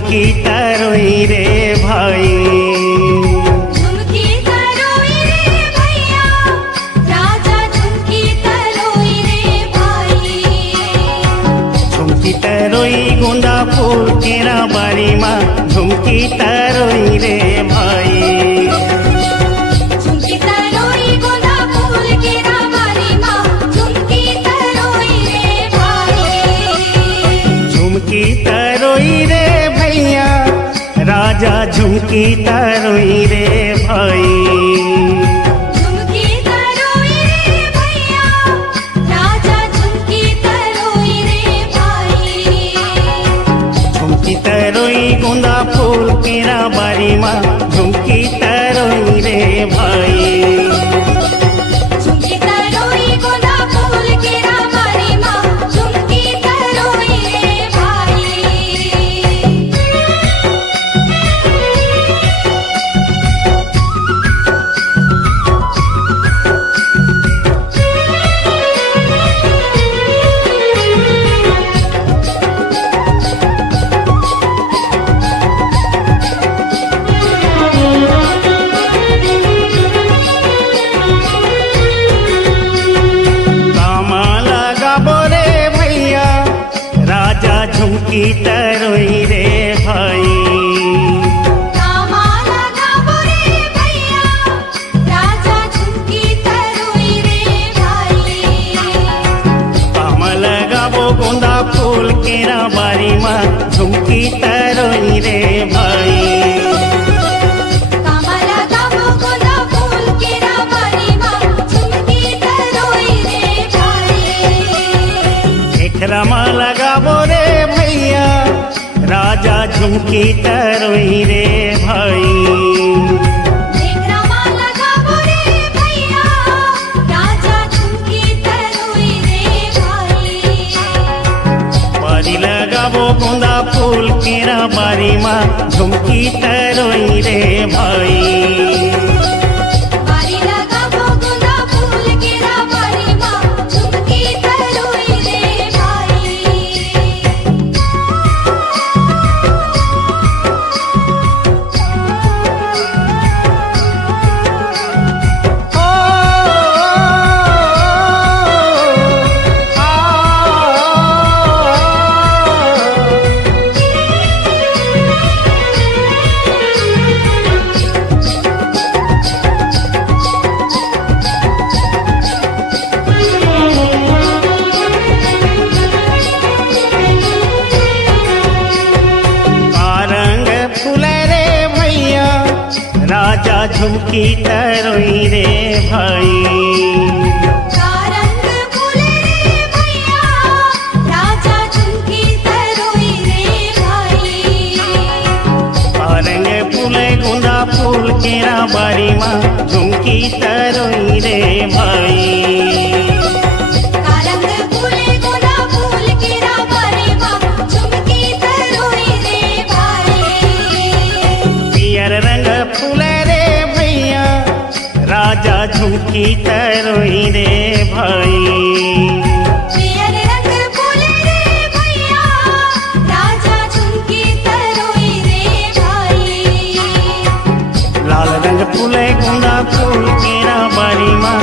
झुमकी तरोई रे भाई। झुमकी तरोई रे भैया, राजा झुमकी तरोई रे भाई। झुमकी तरोई गोंदा फूल केरा बारी माँ, झुमकी तरोई रे भाई। झुमकी तरोई गोंदा फूल केरा बारी माँ, झुमकी तरोई रे भाई। झुमकी तरोई रे भैया, राजा झुमकी तरोई रे भाई। झुमकी तरोई रे भैया, राजा झुमकी तरोई रे भाई। झुमकी तरोई गोंदा फूल केरा बारी माँ, झुमकी तरोई रे भाई। झुमकी तरोई गोंदा फूल केरा बारी माँ, झुमकी तरोई रे भाई। कामा लगाबो रे भैया, राजा झुमकी तरोई रे भाई। कामा लगाबो रे भैया, राजा झुमकी तरोई रे भाई। कामा लगाबो गोंदा फूल केरा बारी माँ, झुमकी तरोई रे भाई। कामा लगाबो गोंदा फूल केरा बारी माँ, झुमकी तरोई रे भाई। एकरामा लगाबो रे भैया, राजा झुमकी तरोई रे भाई। एकरामा लगाबो रे भैया, राजा झुमकी तरोई रे भाई। बारी लगाबो गोंदा फूल केरा बारी माँ, झुमकी तरोई रे भाई। बारी लगाबो गोंदा फूल केरा बारी माँ, झुमकी तरोई रे भाई। ओ, रंग फूल रे भैया, राजा झुमकी तरोई रे भाई। रंग फूल रे भैया, राजा झुमकी तरोई रे भाई। रंग फूल गोंदा फूल केरा बारी माँ, झुमकी तरोई रे भाई। रंग फूल गोंदा फूल केरा बारी माँ, झुमकी तरोई रे भाई। पियर रंग फूल रे भैया, राजा झुमकी तरोई रे भाई। पियर रंग फूल रे भैया, राजा झुमकी तरोई रे भाई। लाल रंग फूल गोंदा फूल केरा बारी माँ,